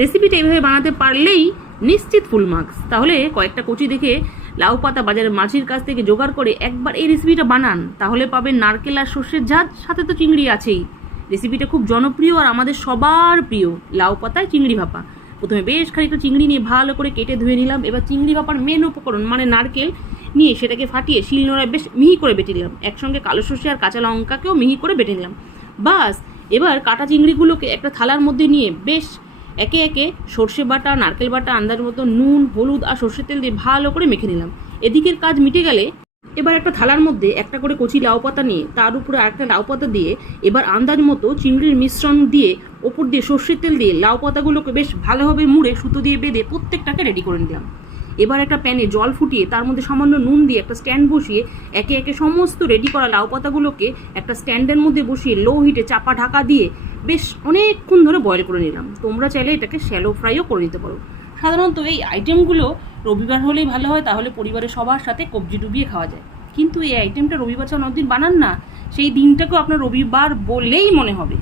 রেসিপিটা এইভাবে বানাতে পারলেই নিশ্চিত ফুল মার্কস। তাহলে কয়েকটা কচি দেখে লাউ পাতা বাজারের মাছির কাছ থেকে জোগাড় করে একবার এই রেসিপিটা বানান, তাহলে পাবেন নারকেল আর সর্ষের ঝাঁজ, সাথে তো চিংড়ি আছেই। রেসিপিটা খুব জনপ্রিয় আর আমাদের সবার প্রিয় লাউ পাতায় চিংড়ি ভাপা। প্রথমে বেশ খানিকটা চিংড়ি নিয়ে ভালো করে কেটে ধুয়ে নিলাম। এবার চিংড়ি ভাপার মেন উপকরণ মানে নারকেল নিয়ে সেটাকে ফাটিয়ে শিলনোড়ায় বেশ মিহি করে বেটে নিলাম। একসঙ্গে কালো সর্ষে আর কাঁচা লঙ্কাকেও মিহি করে বেটে নিলাম। বাস, এবার কাটা চিংড়িগুলোকে একটা থালার মধ্যে নিয়ে বেশ একে একে সর্ষে বাটা, নারকেল বাটা, আন্দাজ মতো নুন, হলুদ আর সর্ষের তেল দিয়ে ভালো করে মেখে নিলাম। এদিকের কাজ মিটে গেলে এবার একটা থালার মধ্যে একটা করে কচি লাউ পাতা নিয়ে তার উপরে আরেকটা লাউ পাতা দিয়ে এবার আন্দাজ মতো চিংড়ির মিশ্রণ দিয়ে ওপর দিয়ে সর্ষের তেল দিয়ে লাউ পাতাগুলোকে বেশ ভালোভাবে মুড়ে সুতো দিয়ে বেঁধে প্রত্যেকটাকে রেডি করে নিলাম। এবার একটা প্যানে জল ফুটিয়ে তার মধ্যে সামান্য নুন দিয়ে একটা স্ট্যান্ড বসিয়ে একে একে সমস্ত রেডি করা লাউ পাতাগুলোকে একটা স্ট্যান্ডের মধ্যে বসিয়ে লো হিটে চাপা ঢাকা দিয়ে বেশ অনেকক্ষণ ধরে বয়েল করে নিলাম। তোমরা চাইলে এটাকে শ্যালো ফ্রাইও করে নিতে পারো। সাধারণত এই আইটেমগুলো রবিবার হলেই ভালো হয়, তাহলে পরিবারের সবার সাথে কবজি ডুবিয়ে খাওয়া যায়। কিন্তু এই আইটেমটা রবিবার ছাড়া অন্যদিন বানান না, সেই দিনটাকেও আপনার রবিবার বললেই মনে হবে।